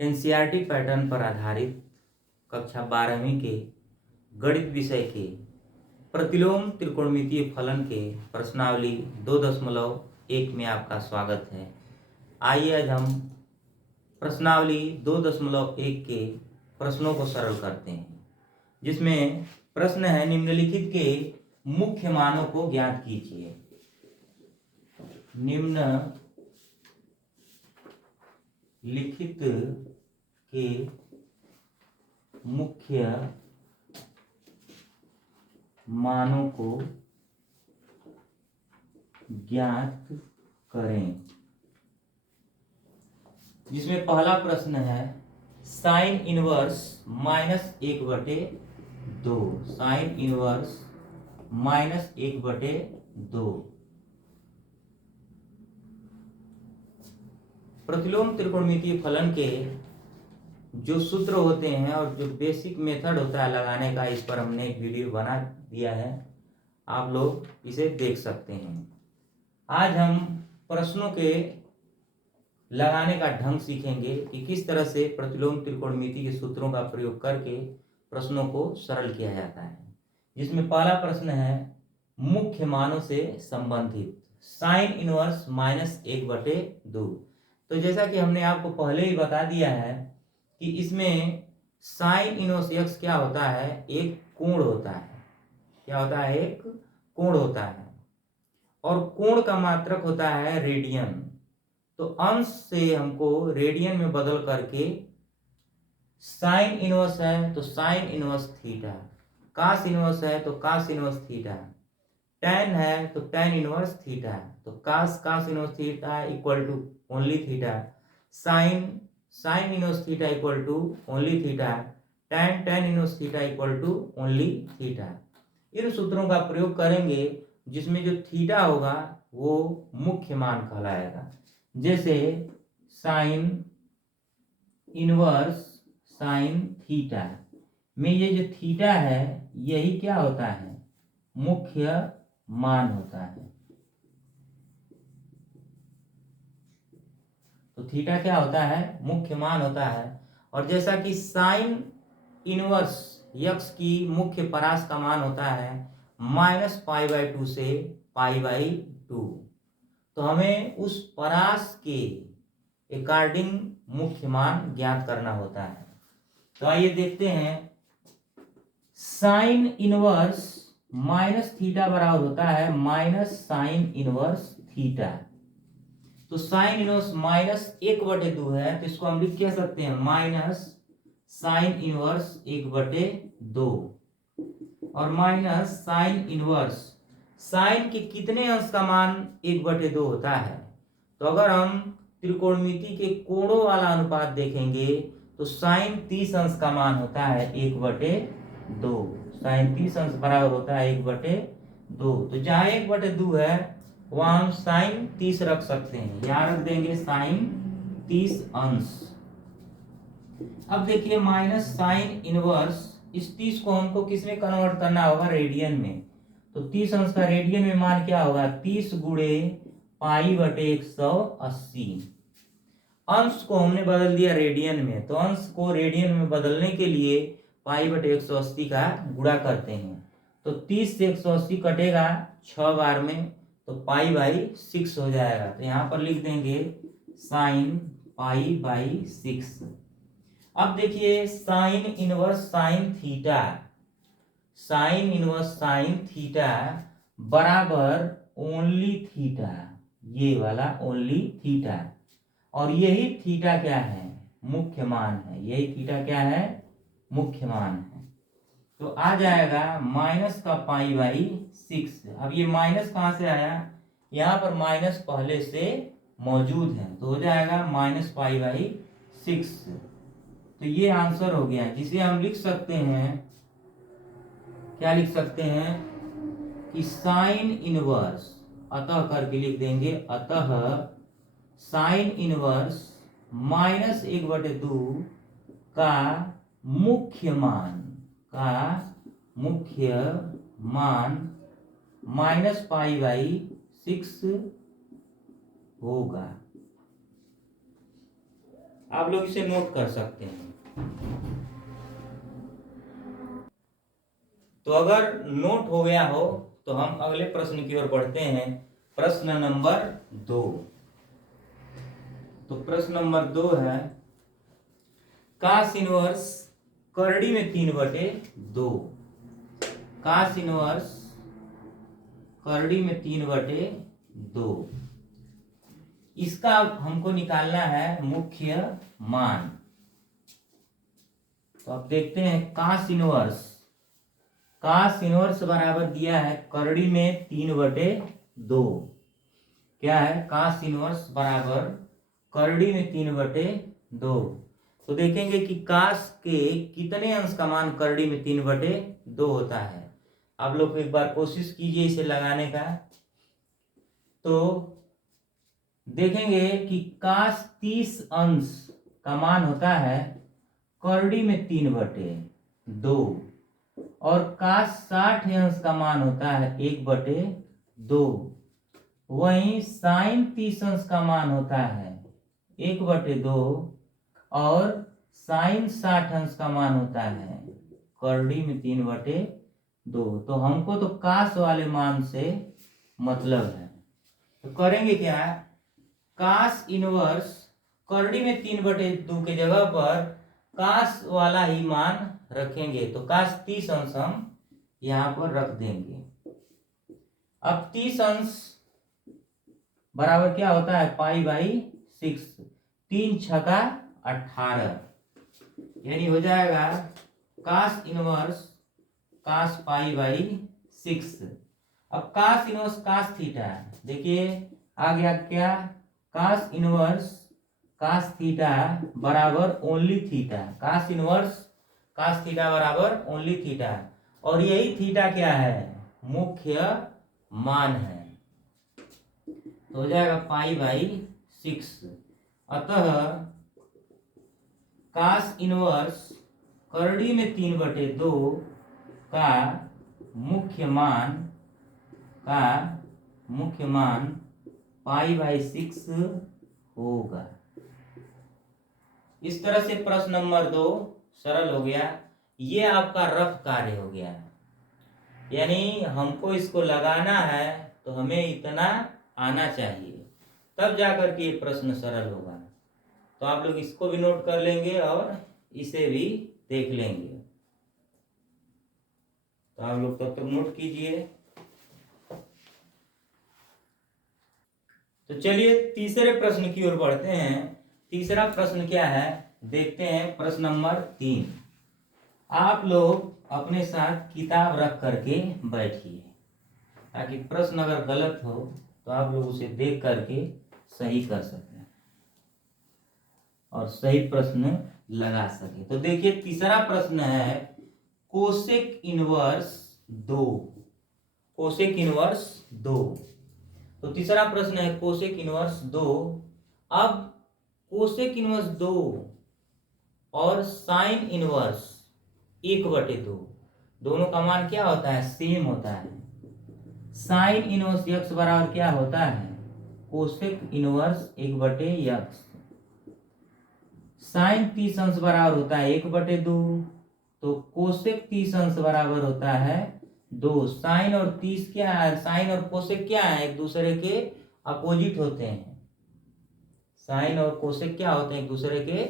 NCERT pattern पर आधारित कक्षा 12वीं के गणित विषय के प्रतिलोम त्रिकोणमितीय फलन के प्रश्नावली 2.1 में आपका स्वागत है। आइए आज हम प्रश्नावली 2.1 के प्रश्नों को सरल करते हैं, जिसमें प्रश्न है निम्नलिखित के मुख्य मानों को ज्ञात कीजिए। निम्नलिखित के मुख्य मानों को ज्ञात करें। जिसमें पहला प्रश्न है साइन इनवर्स -1/2। साइन इनवर्स -1/2 प्रतिलोम त्रिकोणमितीय फलन के जो सूत्र होते हैं और जो बेसिक मेथड होता है लगाने का, इस पर हमने एक वीडियो बना दिया है, आप लोग इसे देख सकते हैं। आज हम प्रश्नों के लगाने का ढंग सीखेंगे कि किस तरह से प्रतिलोम त्रिकोणमिति के सूत्रों का प्रयोग करके प्रश्नों को सरल किया जाता है। जिसमें पहला प्रश्न है मुख्य मानों से संबंधित साइन इनवर्स -1/2। तो जैसा कि हमने आपको पहले ही बता दिया है कि इसमें साइन इनवर्स एक्स क्या होता है, एक कोण होता है। क्या होता है? एक कोण होता है, और कोण का मात्रक होता है रेडियन। तो अंश से हमको रेडियन में बदल करके साइन इनवर्स है तो साइन इनवर्स थीटा, कास इनवर्स है तो कास इनवर्स थीटा, tan है तो tan इनवर्स थीटा, तो cos inverse theta equal to only theta, sine inverse theta equal to only theta, tan inverse theta equal to only theta. इन सूत्रों का प्रयोग करेंगे जिसमें जो थीटा होगा वो मुख्य मान कहलाएगा। जैसे साइन इनवर्स साइन थीटा में ये जो थीटा है यही क्या होता है, मुख्य मान होता है। तो थीटा क्या होता है, मुख्य मान होता है। और जैसा कि साइन इनवर्स यक्स की मुख्य परास का मान होता है -π/2 से π/2, तो हमें उस परास के अकॉर्डिंग मुख्य मान ज्ञात करना होता है। तो आइए देखते हैं। साइन इनवर्स माइनस थीटा बराबर होता है माइनस साइन इनवर्स थीटा। तो साइन इनवर्स -1/2 है, तो इसको हम लिख क्या सकते हैं, माइनस साइन इनवर्स 1/2 और माइनस साइन इनवर्स। साइन के कितने अंश का मान 1/2 होता है? तो अगर हम त्रिकोणमिति के कोणों वाला अनुपात देखेंगे तो साइन 30 अंश का मान होता है 1/2। साइन 30 अंश बराबर होता है 1/2। तो जहां 1/2 है वहां हम साइन 30 रख सकते हैं, यहां रख देंगे साइन 30 अंश। अब देखिए माइनस साइन इनवर्स, इस 30 को हमको किस में कन्वर्ट करना होगा, रेडियन में। तो 30 अंश का रेडियन में मान क्या होगा, 30 गुणे π/180। अंश को हमने बदल दिया रेडियन में, तो अंश को रेडियन में बदलने के लिए π/180 का गुणा करते हैं। तो 30 से 180 कटेगा 6 बार में, तो π/6 हो जाएगा। तो यहाँ पर लिख देंगे साइन π/6। अब देखिए sine inverse sine theta, sine inverse sine theta बराबर ओनली थीटा, ये वाला ओनली थीटा, और यही थीटा क्या है, मुख्य मान है। यही थीटा क्या है, मुख्य मान है। तो आ जाएगा माइनस का π/6। अब ये माइनस कहां से आया, यहाँ पर माइनस पहले से मौजूद है, तो हो जाएगा -π/6। तो ये आंसर हो गया, जिसे हम लिख सकते हैं, क्या लिख सकते हैं कि साइन इनवर्स, अतः करके लिख देंगे, अतः साइन इनवर्स -1/2 का मुख्य मान -π/6 होगा। आप लोग इसे नोट कर सकते हैं। तो अगर नोट हो गया हो तो हम अगले प्रश्न की ओर बढ़ते हैं। प्रश्न नंबर 2। तो प्रश्न नंबर 2 है, कास इनवर्स करड़ी में 3/2। कास इनवर्स करड़ी में 3/2, इसका हमको निकालना है मुख्य मान। तो अब देखते हैं कास इनवर्स। कास इनवर्स बराबर दिया है करड़ी में 3/2। क्या है? कास इनवर्स बराबर करड़ी में 3/2। तो देखेंगे कि कास के कितने अंश का मान करड़ी में 3/2 होता है। आप लोग एक बार कोशिश कीजिए इसे लगाने का। तो देखेंगे कि कास 30 अंश का मान होता है करड़ी में 3/2 और कास 60 अंश का मान होता है 1/2। वहीं साइन 30 अंश का मान होता है 1/2 और साइन 60 अंश का मान होता है करड़ी में 3/2। तो हमको तो कास वाले मान से मतलब है। तो करेंगे क्या? कास इनवर्स करड़ी में 3/2 के जगह पर कास वाला ही मान रखेंगे। तो कास 30 अंश हम यहां पर रख देंगे। अब 30 अंश बराबर क्या होता है? π/6। 3 छका 18, यानी हो जाएगा कास इनवर्स कास π/6। अब कास इनवर्स कास थीटा, देखिए आ गया क्या? कास इनवर्स कास थीटा बराबर ओनली थीटा। कास इनवर्स कास थीटा बराबर ओनली थीटा, और यही थीटा क्या है? मुख्य मान है। तो हो जाएगा π/6। अतः कास इनवर्स करड़ी में 3/2 का मुख्य मान π/6 होगा। इस तरह से प्रश्न नंबर 2 सरल हो गया। ये आपका रफ कार्य हो गया, यानी हमको इसको लगाना है तो हमें इतना आना चाहिए, तब जाकर के ये प्रश्न सरल होगा। तो आप लोग इसको भी नोट कर लेंगे और इसे भी देख लेंगे। तो आप लोग तब तक नोट कीजिए। तो चलिए तीसरे प्रश्न की ओर बढ़ते हैं। तीसरा प्रश्न क्या है देखते हैं। प्रश्न नंबर 3। आप लोग अपने साथ किताब रख करके बैठिए, ताकि प्रश्न अगर गलत हो तो आप लोग उसे देख करके सही कर सकें और सही प्रश्न लगा सके। तो देखिए तीसरा प्रश्न है कोसेक इनवर्स 2। Cosec inverse 2। तो तीसरा प्रश्न है कोसेक इनवर्स 2। अब कोसेक इनवर्स 2 और साइन इनवर्स 1/2, दोनों का मान क्या होता है? सेम होता है। साइन इनवर्स x बराबर क्या होता है? Cosec inverse 1/x। साइन 30 अंश बराबर होता है 1/2, तो कोसेक 30 अंश बराबर होता है 2। साइन और 30 क्या है? साइन और कोसेक क्या है? एक दूसरे के अपोजिट होते हैं। साइन और कोसेक क्या होते हैं? एक दूसरे के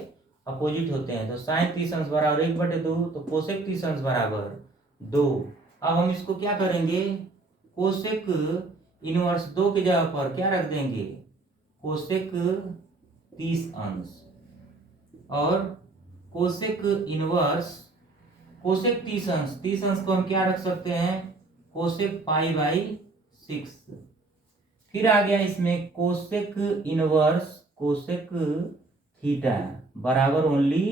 अपोजिट होते हैं। तो साइन 30 अंश बराबर 1/2, तो कोसेक 30 अंश बराबर 2। अब हम इसको क्या करेंगे? कोसेक इनवर्स 2 की जगह पर क्या रख देंगे? कोसेक 30 अंश। और कोसेक इनवर्स कोसेक 30 अंश, 30 अंश को हम क्या रख सकते हैं? कोसेक π/6। फिर आ गया इसमें कोसेक इनवर्स कोसेक थीटा बराबर ओनली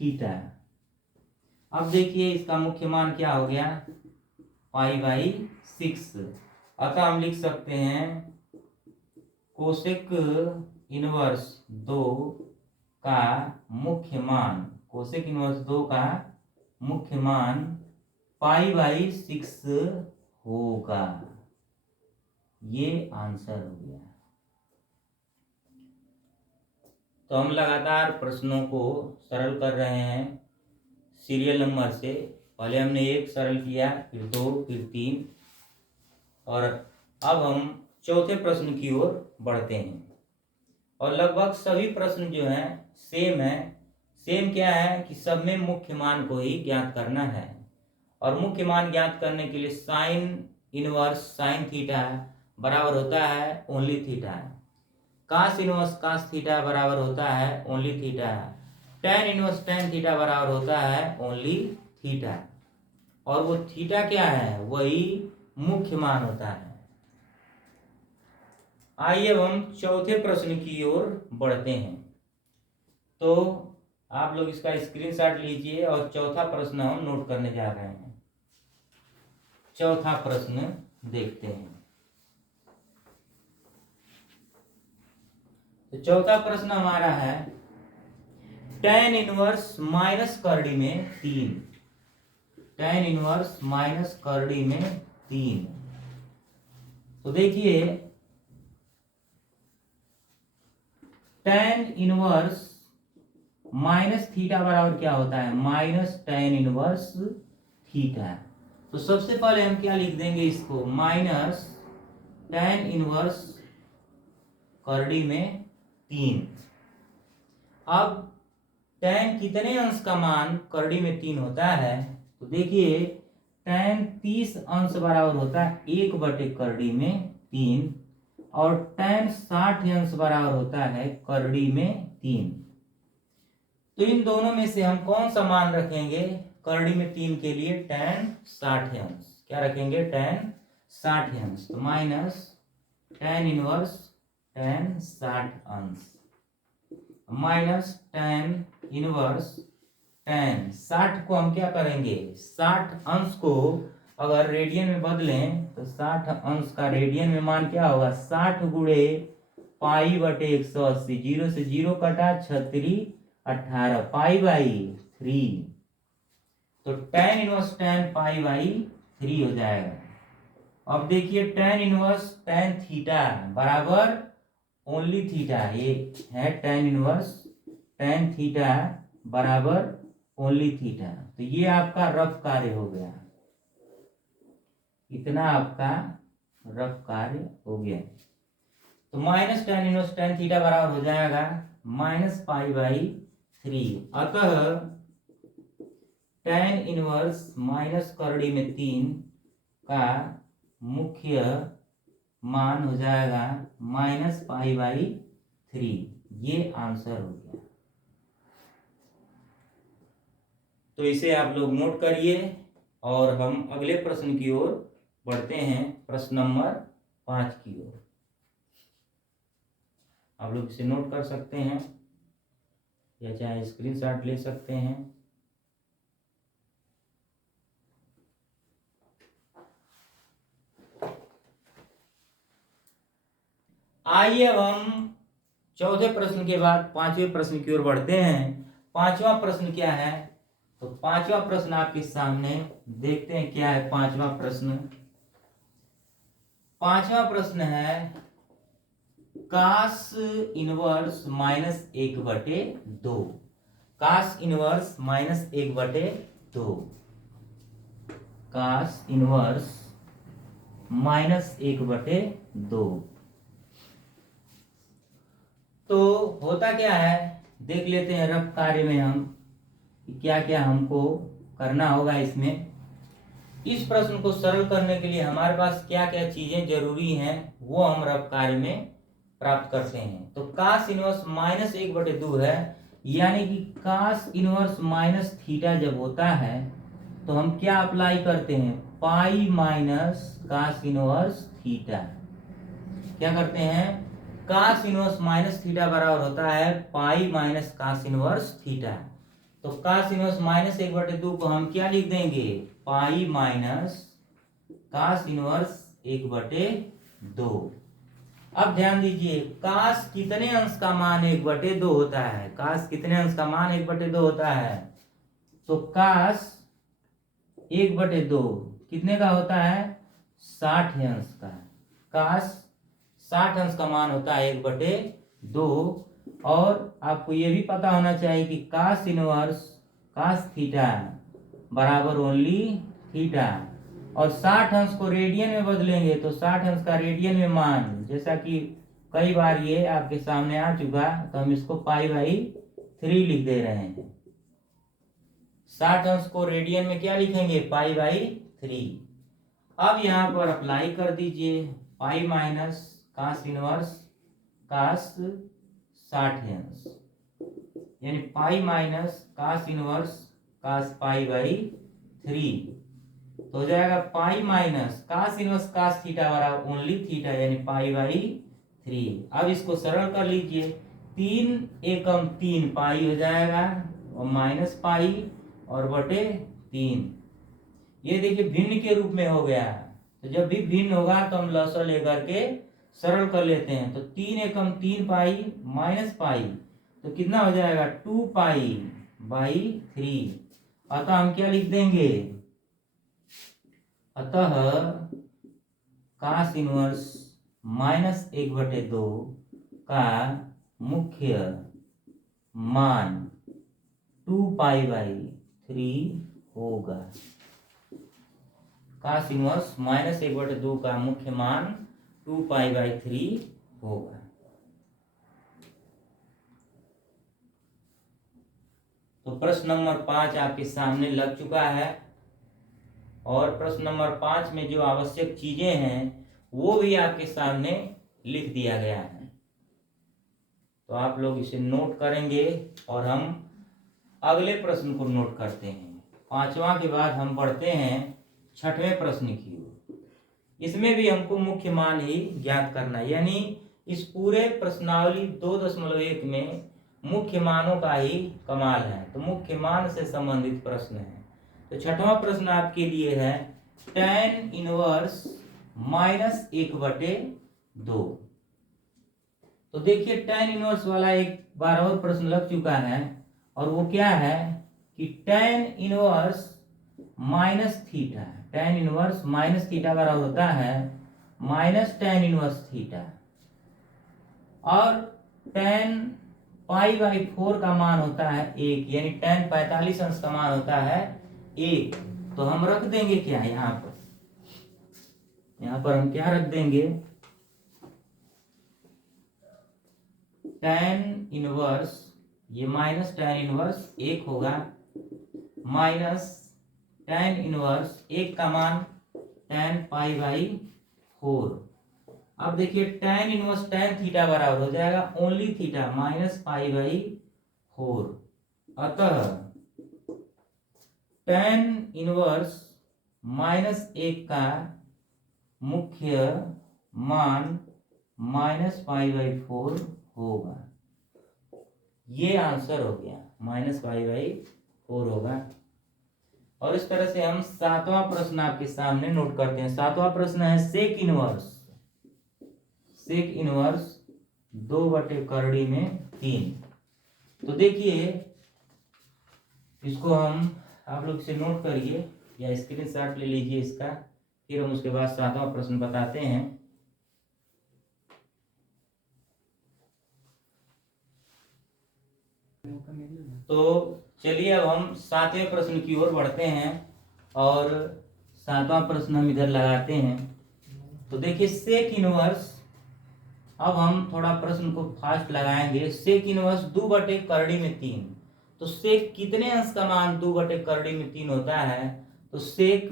थीटा। अब देखिए इसका मुख्य मान क्या हो गया? π/6। अतः हम लिख सकते हैं कोसेक इनवर्स 2 का मुख्य मान, कोसेक इनवर्स 2 का मुख्य मान π/6 होगा। ये आंसर हो गया। तो हम लगातार प्रश्नों को सरल कर रहे हैं सीरियल नंबर से। पहले हमने 1 सरल किया, फिर 2, फिर 3, और अब हम चौथे प्रश्न की ओर बढ़ते हैं। और लगभग सभी प्रश्न जो हैं सेम है। सेम क्या है कि सब में मुख्य मान को ही ज्ञात करना है, और मुख्य मान ज्ञात करने के लिए साइन इनवर्स साइन थीटा बराबर होता है ओनली थीटा, कास इनवर्स कास थीटा बराबर होता है only theta, tan inverse tan theta बराबर होता है ओनली थीटा, और वो थीटा क्या है, वही मुख्य मान होता है। आइए अब हम चौथे प्रश्न की ओर बढ़ते हैं। तो आप लोग इसका स्क्रीनशॉट लीजिए और चौथा प्रश्न हम नोट करने जा रहे हैं। चौथा प्रश्न देखते हैं। तो चौथा प्रश्न हमारा है tan इनवर्स माइनस करड़ी में 3, tan इनवर्स माइनस करड़ी में 3। तो देखिए tan इनवर्स माइनस थीटा बराबर क्या होता है, माइनस tan इनवर्स थीटा। तो सबसे पहले हम क्या लिख देंगे इसको, माइनस tan इनवर्स करड़ी में 3। अब tan कितने अंश का मान करड़ी में 3 होता है, तो देखिए tan 30 अंश बराबर होता है 1 करड़ी में 3, और tan 60 अंश बराबर होता है करड़ी में 3। तो इन दोनों में से हम कौन सा मान रखेंगे करड़ी में 3 के लिए, tan 60 अंश। क्या रखेंगे, tan 60 अंश। तो माइनस tan इनवर्स tan 60 अंश माइनस tan इनवर्स tan 60 को हम क्या करेंगे, 60 अंश को अगर रेडियन में बदलें तो 60 अंश का रेडियन में मान क्या होगा, 60 गुणे पाई बटे 180, 0 से 0 कटा, 36 18 पाई बाई 3। तो tan inverse tan pi by 3 हो जाएगा। अब देखिए tan इनवर्स tan थीटा बराबर ओनली थीटा, ये है tan इनवर्स tan थीटा बराबर ओनली थीटा। तो ये आपका रफ कार्य हो गया, इतना आपका रफ कार्य हो गया। तो minus tan inverse tan theta बराबर हो जाएगा माइनस पाई बाई 3। अतः tan इनवर्स माइनस करड़ी में 3 का मुख्य मान हो जाएगा माइनस पाई बाई 3। ये आंसर हो गया। तो इसे आप लोग नोट करिए और हम अगले प्रश्न की ओर बढ़ते हैं, प्रश्न नंबर 5 की ओर। आप लोग इसे नोट कर सकते हैं या चाहे स्क्रीनशॉट ले सकते हैं। आइए अब हम चौथे प्रश्न के बाद पांचवें प्रश्न की ओर बढ़ते हैं। पांचवा प्रश्न क्या है, तो पांचवा प्रश्न आपके सामने देखते हैं क्या है। पांचवा प्रश्न है कास इनवर्स माइनस 1/2, कास इनवर्स माइनस 1/2, कास इनवर्स माइनस 1/2। तो होता क्या है, देख लेते हैं रफ कार्य में हम क्या क्या हमको करना होगा। इसमें इस प्रश्न को सरल करने के लिए हमारे पास क्या क्या चीजें जरूरी हैं, वो हम रफ कार्य में प्राप्त करते हैं। तो कास इनवर्स माइनस 1/2 है, यानी कि कास इनवर्स माइनस थीटा जब होता है तो हम क्या अप्लाई करते हैं, pi minus cos inverse theta. क्या करते हैं, कास इनवर्स माइनस थीटा बराबर होता है pi minus cos inverse theta. तो कास इनवर्स माइनस 1/2 को हम क्या लिख देंगे, पाई माइनस कास इनवर्स 1/2। अब ध्यान दीजिए कास कितने अंश का मान 1/2 होता है, कास कितने अंश का मान 1/2 होता है, तो कास 1/2 कितने का होता है, 60 अंश का। कास 60 अंश का मान होता है 1/2, और आपको ये भी पता होना चाहिए कि कास इनवर्स कास थीटा बराबर ओनली थीटा, और 60 अंश को रेडियन में बदलेंगे तो 60 अंश का रेडियन में मान, जैसा कि कई बार ये आपके सामने आ चुका, तो हम इसको π/3 लिख दे रहे हैं। 60 अंश को रेडियन में क्या लिखेंगे, π/3। अब यहाँ पर अप्लाई कर दीजिए पाई माइनस कास इनवर्स कास 60 अंश, यानी पाई माइनस कास इनवर्स कास π/3, तो हो जाएगा pi minus cos inverse cos theta बराबर ओनली थीटा, यानी π/3। अब इसको सरल कर लीजिए, 3 एकम 3 पाई हो जाएगा और माइनस पाई और बटे 3। ये देखिए भिन्न के रूप में हो गया, तो जब भी भिन्न होगा तो हम लसर लेकर के सरल कर लेते हैं। तो 3 एकम 3 पाई माइनस पाई, तो कितना हो जाएगा 2π/3। अतः हम क्या लिख देंगे, अतः कास इनवर्स -1/2 का मुख्य मान 2π/3 होगा। कास इनवर्स -1/2 का मुख्य मान 2π/3 होगा। तो प्रश्न नंबर 5 आपके सामने लग चुका है, और प्रश्न नंबर 5 में जो आवश्यक चीजें हैं वो भी आपके सामने लिख दिया गया है। तो आप लोग इसे नोट करेंगे और हम अगले प्रश्न को नोट करते हैं। 5वां के बाद हम बढ़ते हैं 6वें प्रश्न की ओर। इसमें भी हमको मुख्य मान ही ज्ञात करना है, यानी इस पूरे प्रश्नावली 2.1 में मुख्य मानों का ही कमाल है। तो मुख्य मान से संबंधित प्रश्न है। तो 6वां प्रश्न आपके लिए है tan इनवर्स -1/2। तो देखिए tan इनवर्स वाला एक बार और प्रश्न लग चुका है, और वो क्या है कि tan inverse minus theta, tan inverse minus theta बराबर होता है माइनस tan इनवर्स थीटा, और tan π/4 का मान होता है 1, यानी tan 45 अंश का मान होता है 1। तो हम रख देंगे क्या यहाँ पर हम क्या रख देंगे, tan इनवर्स, ये माइनस tan इनवर्स 1 होगा, माइनस tan इनवर्स 1 का मान tan π/4। अब देखिए tan इनवर्स tan थीटा बराबर हो जाएगा ओनली थीटा -π/4। अतः tan इनवर्स -1 का मुख्य मान -π/4 होगा। ये आंसर हो गया, -π/4 होगा। और इस तरह से हम 7वां प्रश्न आपके सामने नोट करते हैं। 7वां प्रश्न है सेक इनवर्स 2/3। तो देखिए इसको हम, आप लोग इसे नोट करिए या स्क्रीनशॉट ले लीजिए इसका, फिर हम उसके बाद 7वां प्रश्न बताते हैं। तो चलिए अब हम 7वें प्रश्न की ओर बढ़ते हैं, और 7वां प्रश्न हम इधर लगाते हैं। तो देखिए सेक इनवर्स, अब हम थोड़ा प्रश्न को फास्ट लगाएंगे। सेक इनवर्स 2/3 तो सेक कितने अंश का मान 2/3 होता है, तो सेक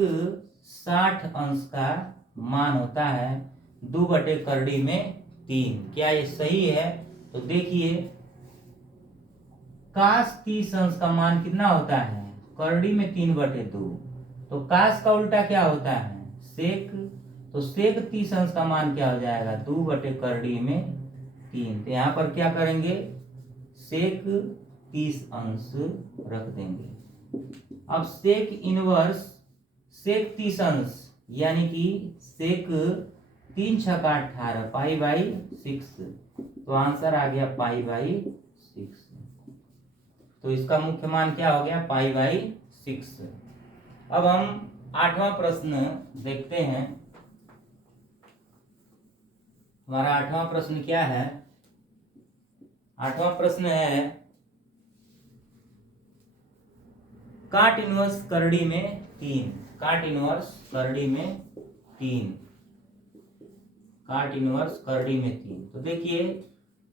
60 अंश का मान होता है 2/3। क्या ये सही है? तो देखिए काश 30 अंश का मान कितना होता है, करड़ी में 3/2। तो काश का उल्टा क्या होता है, सेक। तो सेक 30 अंश का मान क्या हो जाएगा, 2/3 में 3। तो यहाँ पर क्या करेंगे, सेक 30 अंश रख देंगे। अब सेक इनवर्स सेक 30 अंश, यानी कि सेक 3 × 18 π/6। तो आंसर आ गया π/6। तो इसका मुख्य मान क्या हो गया, π/6। अब हम 8वां प्रश्न देखते हैं। हमारा 8वां प्रश्न क्या है, 8वां प्रश्न है काट इनवर्स करड़ी में 3। काट इनवर्स करड़ी में 3। काट इनवर्स करड़ी में 3। तो देखिए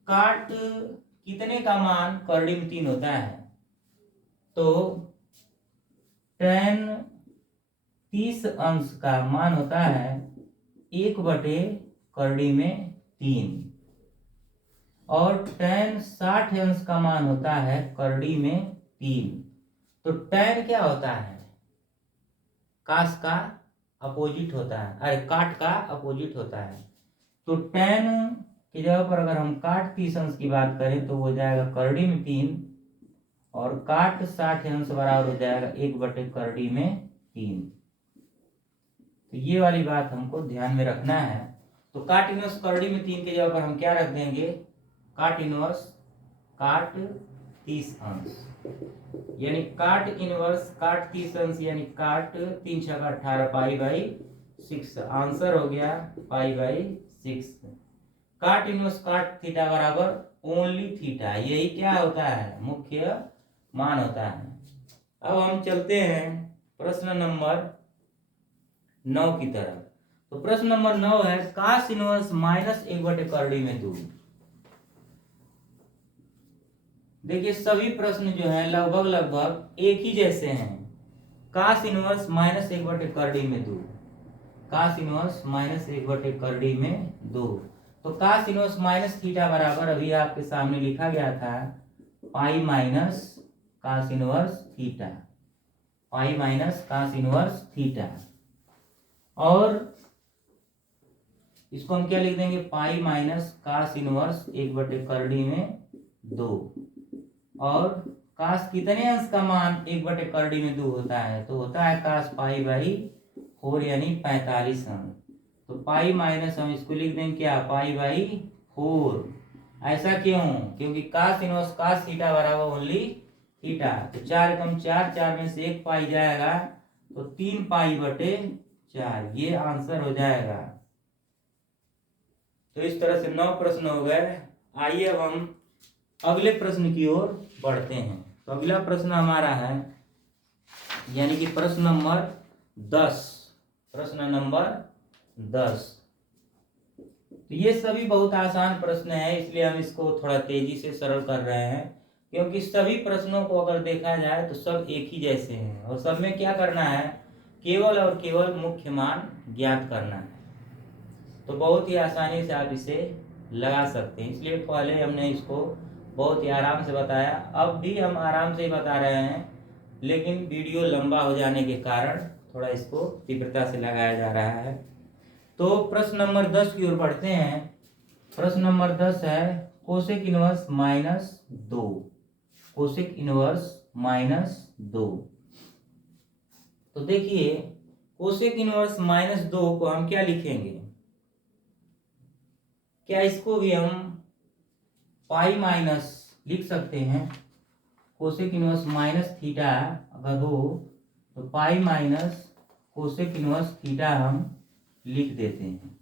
काट कितने का मान करड़ी में 3 होता है, तो tan 30 अंश का मान होता है 1/करड़ी में 3 और tan 60 अंश का मान होता है करड़ी में 3। तो tan क्या होता है? कास का अपोजिट होता है, अरे काट का अपोजिट होता है। तो tan की जगह पर अगर हम काट 30 अंश की बात करें तो हो जाएगा करड़ी में 3 और काट 60 अंश बराबर हो जाएगा 1/करड़ी में 3। तो ये वाली बात हमको ध्यान में रखना है। तो काट इनवर्स करड़ी में 3 की जगह पर हम क्या रख देंगे? काट इनवर्स काट 30 अंश, यानी काट इनवर्स काट 30 अंश यानी काट 3 छका 18 π/6। आंसर हो गया π/6। काट इनवर्स काट थीटा बराबर ओनली थीटा, यही क्या होता है? मुख्य मान होता है। अब हम चलते हैं प्रश्न नंबर 9 की तरफ। तो प्रश्न नंबर 9 है कास इनवर्स -1/करड़ी में 2। देखिए सभी प्रश्न जो है लगभग एक ही जैसे हैं। कास इनवर्स -1/करड़ी में 2। कास इनवर्स -1/करड़ी में 2। तो कास इनवर्स माइनस थीटा बराबर अभी आपके सामने लिखा गया था pi minus cos inverse theta. Pi minus cos inverse theta, और इसको हम क्या लिख देंगे? पाई माइनस कास इनवर्स 1/करड़ी में 2। और कास कितने अंश का मान 1/करड़ी में 2 होता है? तो होता है कास π/4 यानी 45 अंश। तो पाई माइनस हम इसको लिख देंगे क्या? π/4। ऐसा क्यों? क्योंकि कास इनवर्स कास थीटा बराबर ओनली थीटा। तो 4 कम 4, 4 में से 1 पाई जाएगा तो 3 π/4, ये आंसर हो जाएगा। तो इस तरह से 9 प्रश्न हो गए। आइए अब हम अगले प्रश्न की ओर बढ़ते हैं। तो अगला प्रश्न हमारा है यानी कि प्रश्न नंबर 10। प्रश्न नंबर 10। तो ये सभी बहुत आसान प्रश्न है, इसलिए हम इसको थोड़ा तेजी से सरल कर रहे हैं, क्योंकि सभी प्रश्नों को अगर देखा जाए तो सब एक ही जैसे हैं और सब में क्या करना है? केवल और केवल मुख्य मान ज्ञात करना है। तो बहुत ही आसानी से आप इसे लगा सकते हैं, इसलिए पहले हमने इसको बहुत ही आराम से बताया। अब भी हम आराम से ही बता रहे हैं, लेकिन वीडियो लंबा हो जाने के कारण थोड़ा इसको तीव्रता से लगाया जा रहा है। तो प्रश्न नंबर 10 की ओर बढ़ते हैं। प्रश्न नंबर 10 है कोसेक इनवर्स -2। Cosec inverse -2। तो देखिए कोसेक इनवर्स -2 को हम क्या लिखेंगे? क्या इसको भी हम पाई माइनस लिख सकते हैं? कोसेक इनवर्स माइनस थीटा अगर हो तो pi minus cosec inverse theta हम लिख देते हैं।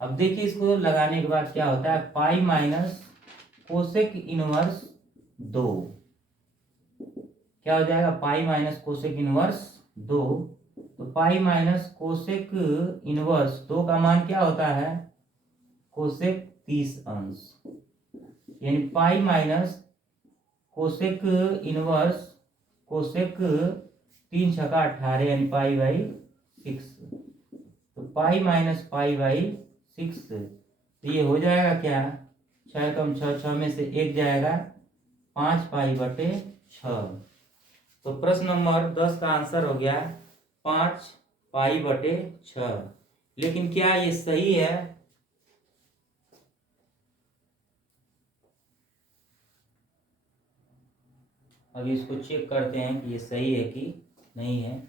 अब देखिए इसको लगाने के बाद क्या होता है? पाई माइनस कोसेक इनवर्स 2 क्या हो जाएगा? Pi minus cosec inverse 2। तो पाई माइनस कोसेक इनवर्स 2 का मान क्या होता है? कोसेक 30 अंश, यानी pi minus cosec inverse cosec 3 छका 18 यानी π/6। तो पाई माइनस π/6। तो ये हो जाएगा क्या? 6 कम 6, 6 में से 1 जाएगा 5 π/6। तो प्रश्न नंबर 10 का आंसर हो गया 5 π/6। लेकिन क्या ये सही है? अभी इसको चेक करते हैं कि ये सही है कि नहीं है।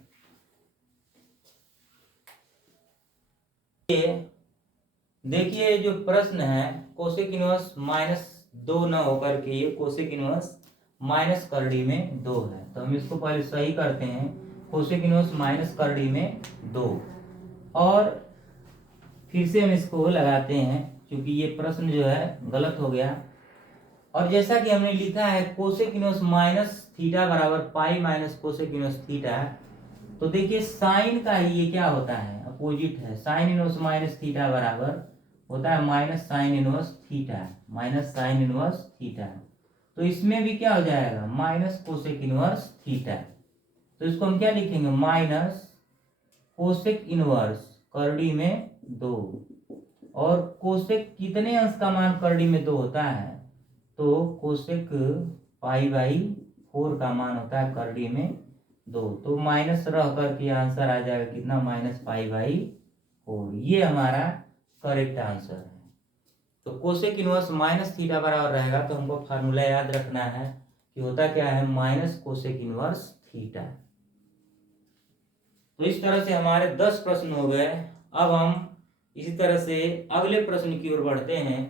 देखिए जो प्रश्न है कोसेक इनवर्स -2 न होकर के ये कोसेक इनवर्स माइनस करड़ी में 2 है। तो हम इसको पहले सही करते हैं। कोसेक इनवर्स माइनस करड़ी में 2, और फिर से हम इसको लगाते हैं क्योंकि ये प्रश्न जो है गलत हो गया। और जैसा कि हमने लिखा है कोसेक इनवर्स माइनस थीटा बराबर pi minus cosec inverse theta, तो देखिए साइन का ये क्या होता है, अपोजिट है। साइन इनवर्स माइनस थीटा बराबर होता है minus sign inverse theta, minus sign inverse theta. तो इसमें भी क्या हो जाएगा, माइनस कोसेक इनवर्स थीटा। तो इसको हम क्या लिखेंगे, माइनस कोसेक इनवर्स करड़ी में 2। और कोसेक कितने अंश का मान करड़ी में 2 होता है, तो कोसेक पाई बाई 4 का मान होता है करड़ी में 2। तो माइनस रह करके आंसर आ जाएगा कितना, माइनस पाई बाई 4। ये हमारा करेक्ट आंसर है। तो कोसेक इनवर्स माइनस थीटा बराबर रहेगा, तो हमको फार्मूला याद रखना है कि होता क्या है, माइनस कोसेक इनवर्स थीटा। तो इस तरह से हमारे 10 प्रश्न हो गए। अब हम इसी तरह से अगले प्रश्न की ओर बढ़ते हैं।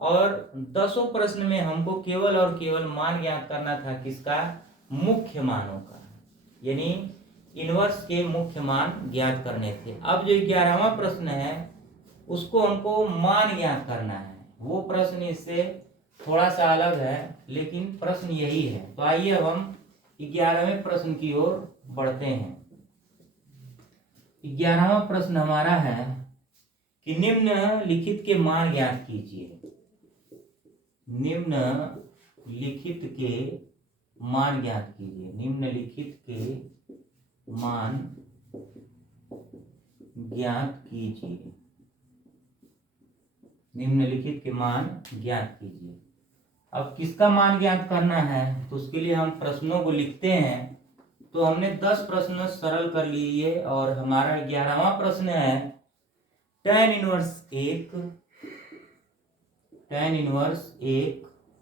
और 10 प्रश्न में हमको केवल और केवल मान ज्ञात करना था, किसका, मुख्य मानों का, यानी इनवर्स के मुख्य मान ज्ञात करने थे। अब जो 11वां प्रश्न है उसको हमको मान ज्ञात करना है। वो प्रश्न इससे थोड़ा सा अलग है, लेकिन प्रश्न यही है। तो आइए अब हम 11वें प्रश्न की ओर बढ़ते हैं। 11वां प्रश्न हमारा है कि निम्नलिखित के मान ज्ञात कीजिए। निम्नलिखित के मान ज्ञात कीजिए। निम्नलिखित के मान ज्ञात कीजिए। निम्नलिखित के मान ज्ञात कीजिए। अब किसका मान ज्ञात करना है, तो उसके लिए हम प्रश्नों को लिखते हैं। तो हमने 10 प्रश्न सरल कर लिए और हमारा 11वां प्रश्न है tan inverse 1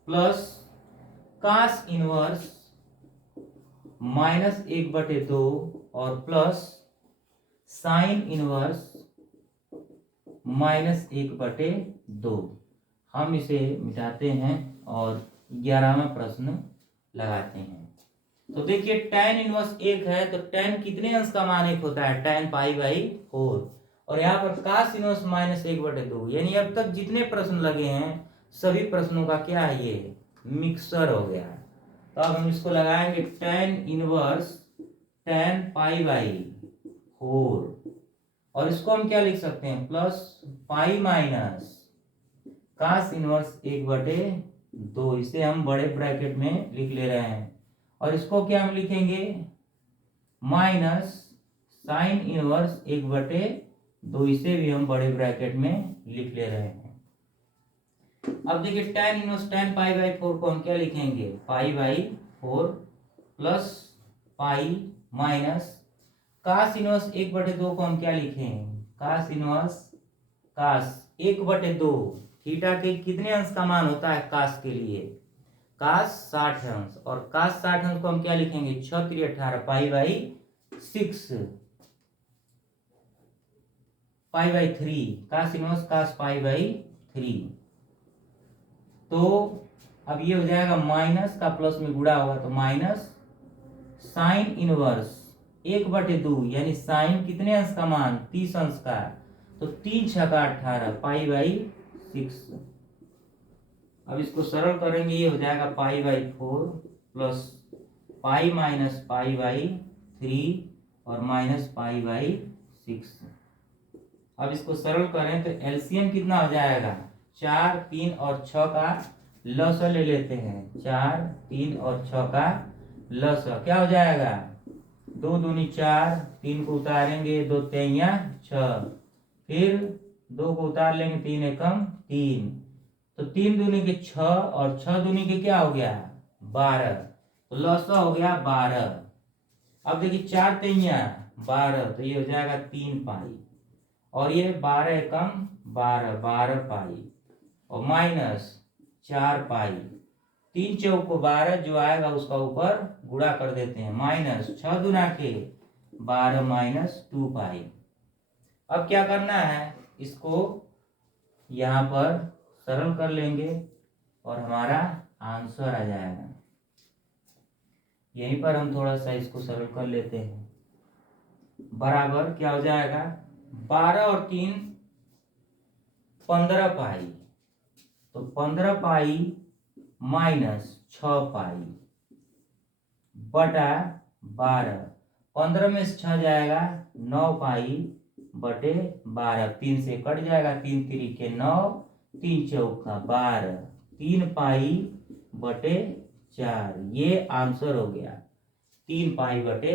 plus cos inverse minus 1/2 और प्लस साइन इनवर्स माइनस 1/2। हम इसे मिटाते हैं और 11वां प्रश्न लगाते हैं। तो देखिए tan इनवर्स 1 है, तो tan कितने अंश का मान 1 होता है, tan पाई बाई 4। और यहाँ पर cos इनवर्स माइनस 1/2, यानी अब तक जितने प्रश्न लगे हैं सभी प्रश्नों का क्या है, ये मिक्सर हो गया। तो अब हम इसको लगाएंगे tan inverse tan pi by 4, और इसको हम क्या लिख सकते हैं, plus pi minus cos inverse 1/2। इसे हम बड़े ब्रैकेट में लिख ले रहे हैं। और इसको क्या हम लिखेंगे, माइनस साइन इनवर्स 1/2। इसे भी हम बड़े ब्रैकेट में लिख ले रहे हैं। अब देखिए tan inverse tan pi by 4 को हम क्या लिखेंगे, pi by 4 plus pi minus cos inverse 1/2 को हम क्या लिखें, cos इनवर्स cos 1/2। थीटा के कितने अंश का मान होता है cos के लिए, cos 60 अंश। और cos 60 अंश को हम क्या लिखेंगे, 6 3 18 pi by 6 pi by 3, cos inverse cos pi by 3। तो अब ये हो जाएगा माइनस का प्लस में गुणा होगा, तो माइनस साइन इनवर्स 1/2, यानी साइन कितने अंश का मान, 30 अंश का, तो 3 6 18 पाई बाई 6। अब इसको सरल करेंगे, ये हो जाएगा pi by 4 plus pi minus pi by 3 और माइनस पाई बाई 6। अब इसको सरल करें तो एलसीएम कितना हो जाएगा, 4 3 और 6 का लसा ले लेते हैं। 4 3 और 6 का लसा क्या हो जाएगा, 2 दूनी 4, 3 को उतारेंगे 2 3 6, फिर 2 को उतार लेंगे 3 एकम 3, तो 3 दूनी के 6 और 6 दूनी के क्या हो गया 12, तो लसा हो गया 12। अब देखिए 4 3 12, तो ये हो जाएगा 3 पाई, और ये 12 एकम 12 12 पाई, और माइनस 4 पाई, 3 चौक को 12 जो आएगा उसका ऊपर गुणा कर देते हैं, माइनस 6 दूना के 12 माइनस 2 पाई। अब क्या करना है, इसको यहाँ पर सरल कर लेंगे और हमारा आंसर आ जाएगा। यहीं पर हम थोड़ा सा इसको सरल कर लेते हैं। बराबर क्या हो जाएगा, 12 और 3 15 पाई, तो 15 पाई माइनस 6 पाई बटा 12। 15 में से 6 जाएगा 9 पाई बटे 12। 3 से कट जाएगा, 3 तिरिके 9, 3 चौका 12, 3 पाई बटे 4। ये आंसर हो गया 3 पाई बटे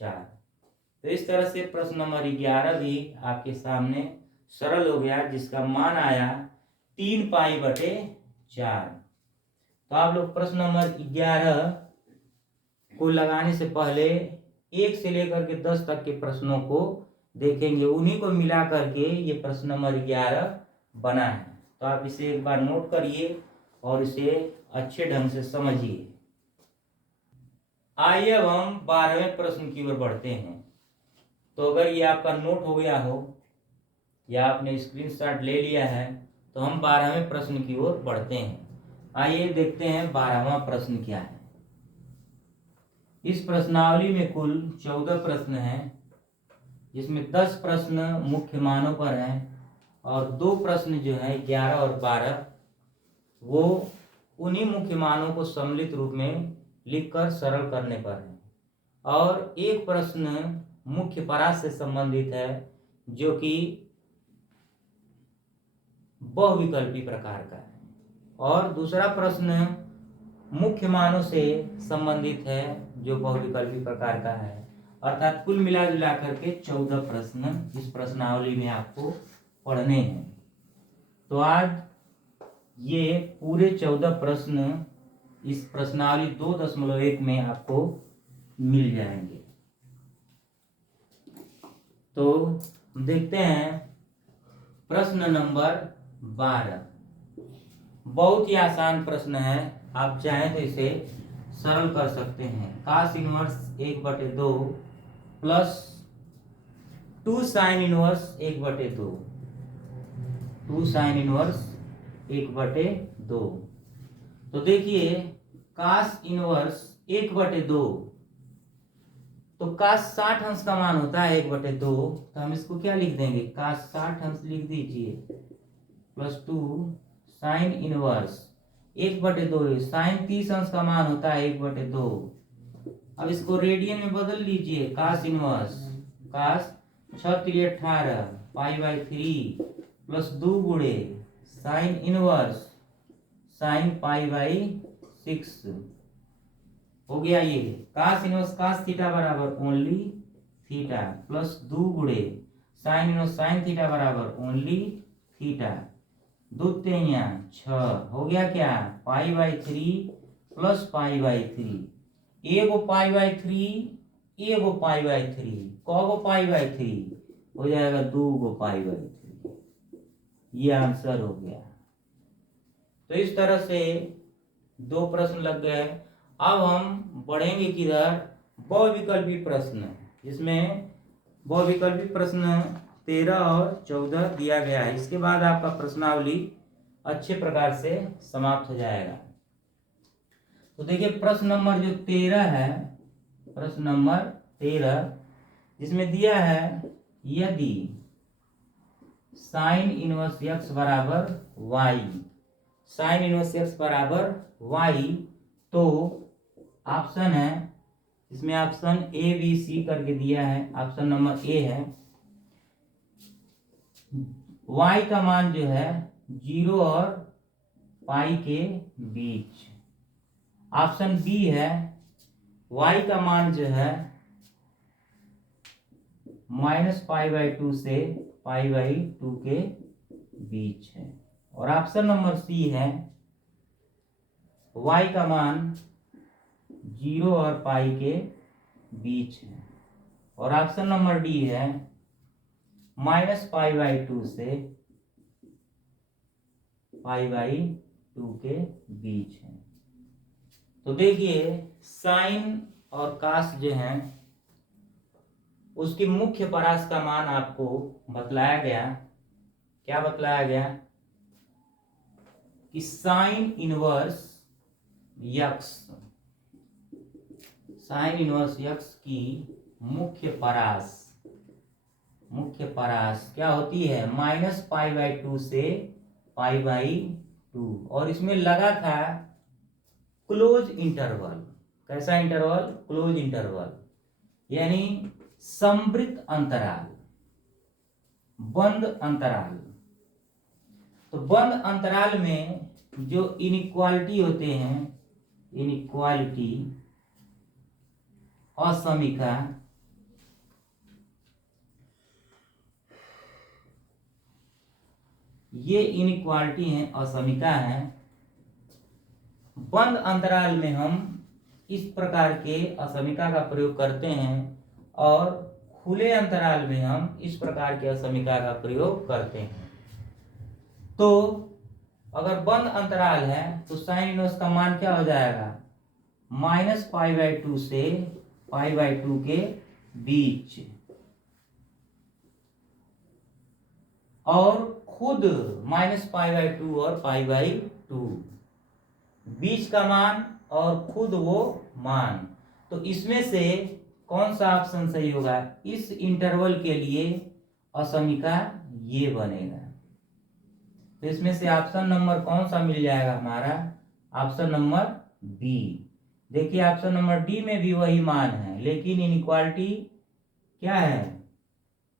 4। तो इस तरह से प्रश्न नंबर 11 भी आपके सामने सरल हो गया, जिसका मान आया 3 पाई बटे 4। तो आप लोग प्रश्न नंबर 11 को लगाने से पहले 1 से लेकर के 10 तक के प्रश्नों को देखेंगे, उन्हीं को मिला करके ये प्रश्न नंबर 11 बना है। तो आप इसे एक बार नोट करिए और इसे अच्छे ढंग से समझिए। आइए अब हम 12वें प्रश्न की ओर बढ़ते हैं। तो अगर ये आपका नोट हो गया हो या आपने स्क्रीनशॉट ले लिया है तो हम 12वें प्रश्न की ओर बढ़ते हैं। आइए देखते हैं 12वां प्रश्न क्या है। इस प्रश्नावली में कुल 14 प्रश्न हैं, जिसमें 10 प्रश्न मुख्य मानों पर हैं और 2 प्रश्न जो है 11 और 12 वो उन्हीं मुख्य मानों को सम्मिलित रूप में लिखकर सरल करने पर है, और एक प्रश्न मुख्य परास से संबंधित है जो कि बहुविकल्पी प्रकार का है, और दूसरा प्रश्न मुख्य मानों से संबंधित है जो बहुविकल्पी प्रकार का है। अर्थात कुल मिला जुला करके 14 प्रश्न इस प्रश्नावली में आपको पढ़ने हैं। तो आज ये पूरे 14 प्रश्न इस प्रश्नावली 2.1 में आपको मिल जाएंगे। तो देखते हैं प्रश्न नंबर 12। बहुत ही आसान प्रश्न है, आप चाहें तो इसे सरल कर सकते हैं। cos inverse 1/2 plus 2 sine inverse 1/2, 2 sine inverse 1/2। तो देखिए cos इनवर्स 1/2, तो cos 60 अंश का मान होता है 1/2, तो हम इसको क्या लिख देंगे, cos 60 अंश लिख दीजिए प्लस 2 साइन इनवर्स 1/2। साइन 30 अंश का मान होता है 1/2। अब इसको रेडियन में बदल लीजिए, cos इनवर्स cos 6 3 18 π/3 प्लस 2 गुणे साइन इनवर्स साइन π/6 हो गया। ये cos इनवर्स cos थीटा बराबर ओनली थीटा प्लस 2 गुणे साइन इनवर्स साइन थीटा बराबर ओनली थीटा, 2 3 6 हो गया क्या, π/3 प्लस π/3। एगो π/3 एगो π/3, कगो π/3 हो जाएगा 2 गो π/3। ये आंसर हो गया। तो इस तरह से 2 प्रश्न लग गए। अब हम बढ़ेंगे किधर, बहुविकल्पी प्रश्न, जिसमें बहुविकल्पी प्रश्न 13 और 14 दिया गया है। इसके बाद आपका प्रश्नावली अच्छे प्रकार से समाप्त हो जाएगा। तो देखिए प्रश्न नंबर जो 13 है, प्रश्न नंबर 13 जिसमें दिया है यदि साइन इनवर्स x बराबर y, साइन इनवर्स x बराबर y, तो ऑप्शन है इसमें, ऑप्शन ए बी सी करके दिया है। ऑप्शन नंबर ए है y का मान जो है 0 और पाई के बीच। ऑप्शन बी है y का मान जो है -π/2 से π/2 के बीच है। और ऑप्शन नंबर सी है y का मान 0 और पाई के बीच है। और ऑप्शन नंबर डी है -π/2 से π/2 के बीच है। तो देखिए साइन और कास जो हैं उसकी मुख्य परास का मान आपको बतलाया गया। क्या बतलाया गया कि sine inverse x, sine inverse x की मुख्य परास क्या होती है, -π/2 से π/2। और इसमें लगा था क्लोज इंटरवल। कैसा इंटरवल? क्लोज इंटरवल, यानी समवृत्त अंतराल, बंद अंतराल। तो बंद अंतराल में जो इनइक्वालिटी होते हैं, इनइक्वालिटी, असमीका, ये इनइक्वालिटी है, असमीका है। बंद अंतराल में हम इस प्रकार के असमीका का प्रयोग करते हैं और खुले अंतराल में हम इस प्रकार के असमीका का प्रयोग करते हैं। तो अगर बंद अंतराल है तो साइन इनवर्स का मान क्या हो जाएगा? -π/2 से π/2 के बीच, और खुद -π/2 और π/2, बीच का मान और खुद वो मान। तो इसमें से कौन सा ऑप्शन सही होगा? इस इंटरवल के लिए असमीका ये बनेगा। तो इसमें से ऑप्शन नंबर कौन सा मिल जाएगा हमारा? Option number B. देखिए ऑप्शन नंबर डी में भी वही मान है, लेकिन इनइक्वालिटी क्या है?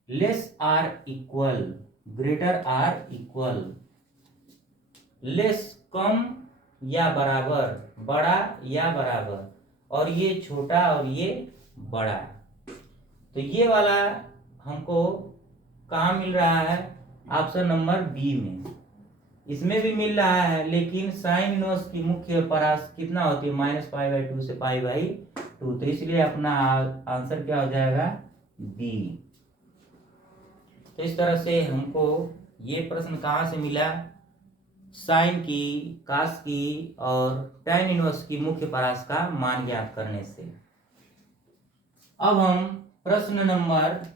Less or equal, greater or equal, less कम या बराबर, बड़ा या बराबर, और ये छोटा और ये बड़ा। तो ये वाला हमको कहाँ मिल रहा है? ऑप्शन नंबर बी में। इसमें भी मिल रहा है, लेकिन साइन इनवर्स की मुख्य परास कितना होती है? -π/2 से π/2। तो इसलिए अपना आंसर क्या हो जाएगा? बी। तो इस तरह से हमको ये प्रश्न कहाँ से मिला? साइन की, कास की और tan इनवर्स की मुख्य परास का मान ज्ञात करने से। अब हम प्रश्न नंबर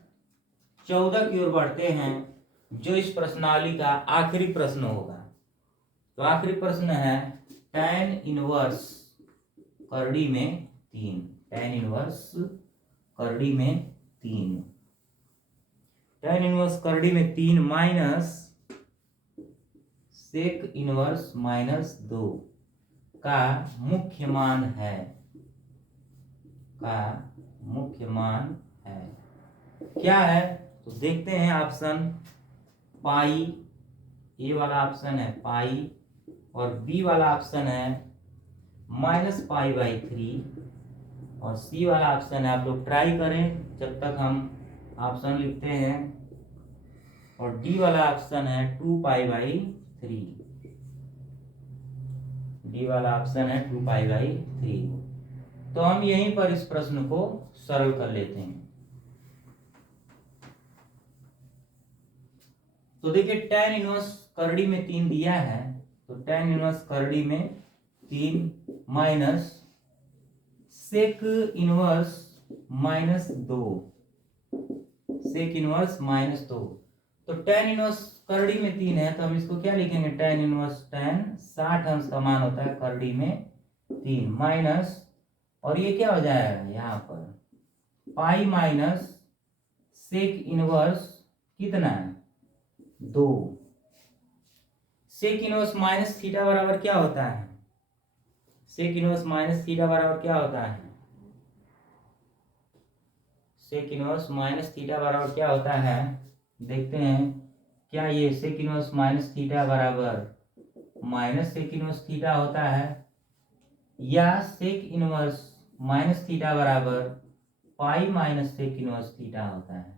14 की ओर बढ़ते हैं, जो इस प्रश्नावली का आखिरी प्रश्न होगा। तो आखिरी प्रश्न है tan इनवर्स करड़ी में 3, tan इनवर्स करड़ी में 3, tan इनवर्स करड़ी में 3 माइनस सेक इनवर्स -2 का मुख्य मान है, का मुख्य मान है। क्या है? तो देखते हैं ऑप्शन। पाई, ए वाला ऑप्शन है पाई, और बी वाला ऑप्शन है -π/3, और सी वाला ऑप्शन है, आप लोग ट्राई करें जब तक हम ऑप्शन लिखते हैं, और डी वाला ऑप्शन है 2π/3, डी वाला ऑप्शन है 2π/3। तो हम यहीं पर इस प्रश्न को सरल कर लेते हैं। तो देखिए tan इनवर्स करड़ी में 3 दिया है, तो tan इनवर्स करड़ी में 3 minus sec inverse -2, sec inverse -2। तो tan इनवर्स करड़ी में 3 है, तो हम इसको क्या लिखेंगे? tan इनवर्स, tan 60 अंश का मान होता है करड़ी में 3 माइनस, और ये क्या हो जाएगा यहाँ पर? पाई माइनस सेक इनवर्स कितना है? 2। सेक इनवर्स माइनस थीटा बराबर क्या होता है? सेक इनवर्स माइनस थीटा बराबर क्या होता है? सेक इनवर्स माइनस थीटा बराबर क्या होता है? देखते हैं। क्या ये सेक इनवर्स माइनस थीटा बराबर माइनस सेक इनवर्स थीटा होता है, या सेक इनवर्स माइनस थीटा बराबर pi minus sec inverse theta होता है?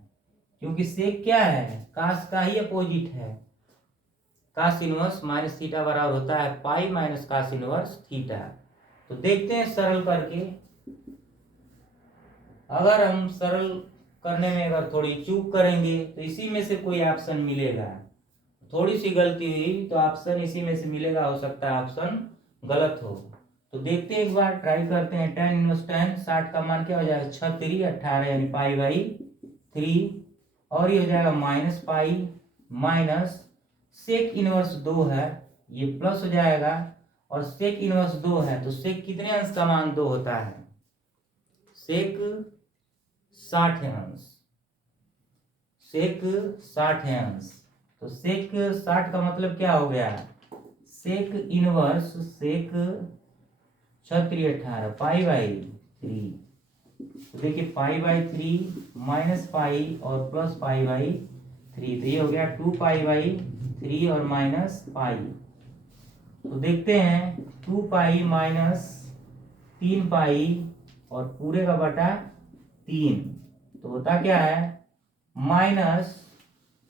क्योंकि सेक क्या है? कास का ही अपोजिट है। कास इनवर्स माइनस थीटा बराबर होता है pi minus cos inverse theta. तो देखते हैं सरल करके। अगर हम सरल करने में अगर थोड़ी चूक करेंगे तो इसी में से कोई ऑप्शन मिलेगा। थोड़ी सी गलती हुई तो ऑप्शन इसी में से मिलेगा, हो सकता है ऑप्शन गलत हो। तो देखते हैं, एक बार ट्राई करते हैं। tan इनवर्स tan 60 का मान क्या हो जाएगा? 36 18, यानी π/3, और ये हो जाएगा -π माइनस सेक इनवर्स 2 है, ये प्लस हो जाएगा, और सेक इनवर्स 2 है तो सेक कितने अंश का मान 2 होता है? सेक 60 अंश, सेक 60 अंश। तो सेक 60 का मतलब क्या हो गया? सेक इनवर्स, सेक 6×3 = 18 π/3। तो देखिए π/3 माइनस पाई और प्लस π/3, तो ये हो गया 2π/3 और माइनस पाई। तो देखते हैं 2π माइनस 3π और पूरे का बटा 3, तो होता क्या है माइनस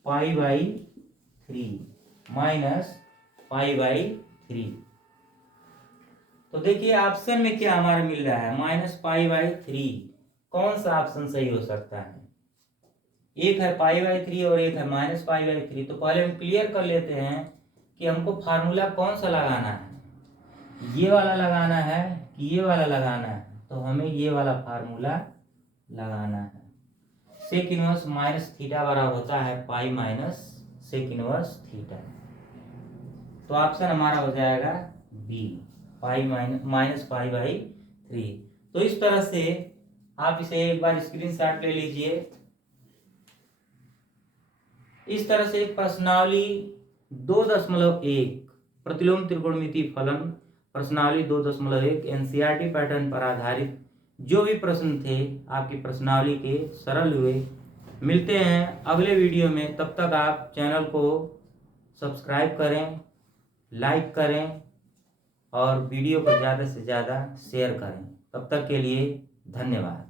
π/3, माइनस π/3। तो देखिए ऑप्शन में क्या हमारा मिल रहा है -π/3। कौन सा ऑप्शन सही हो सकता है? एक है π/3 और एक है -π/3। तो पहले हम क्लियर कर लेते हैं कि हमको फार्मूला कौन सा लगाना है, ये वाला लगाना है कि ये वाला लगाना है। तो हमें ये वाला फार्मूला लगाना है। सेक इनवर्स माइनस थीटा बराबर होता है pi minus sec inverse theta. तो ऑप्शन हमारा हो जाएगा बी, -π/3। तो इस तरह से आप इसे एक बार स्क्रीनशॉट ले लीजिए। इस तरह से प्रश्नावली 2.1 प्रतिलोम त्रिकोणमितीय फलन प्रश्नावली 2.1 एनसीईआरटी पैटर्न पर आधारित जो भी प्रश्न थे आपकी प्रश्नावली के सरल हुए। मिलते हैं अगले वीडियो में, तब तक आप चैनल को सब्सक्राइब करें, लाइक करें और वीडियो को ज़्यादा से ज़्यादा शेयर करें। तब तक के लिए धन्यवाद।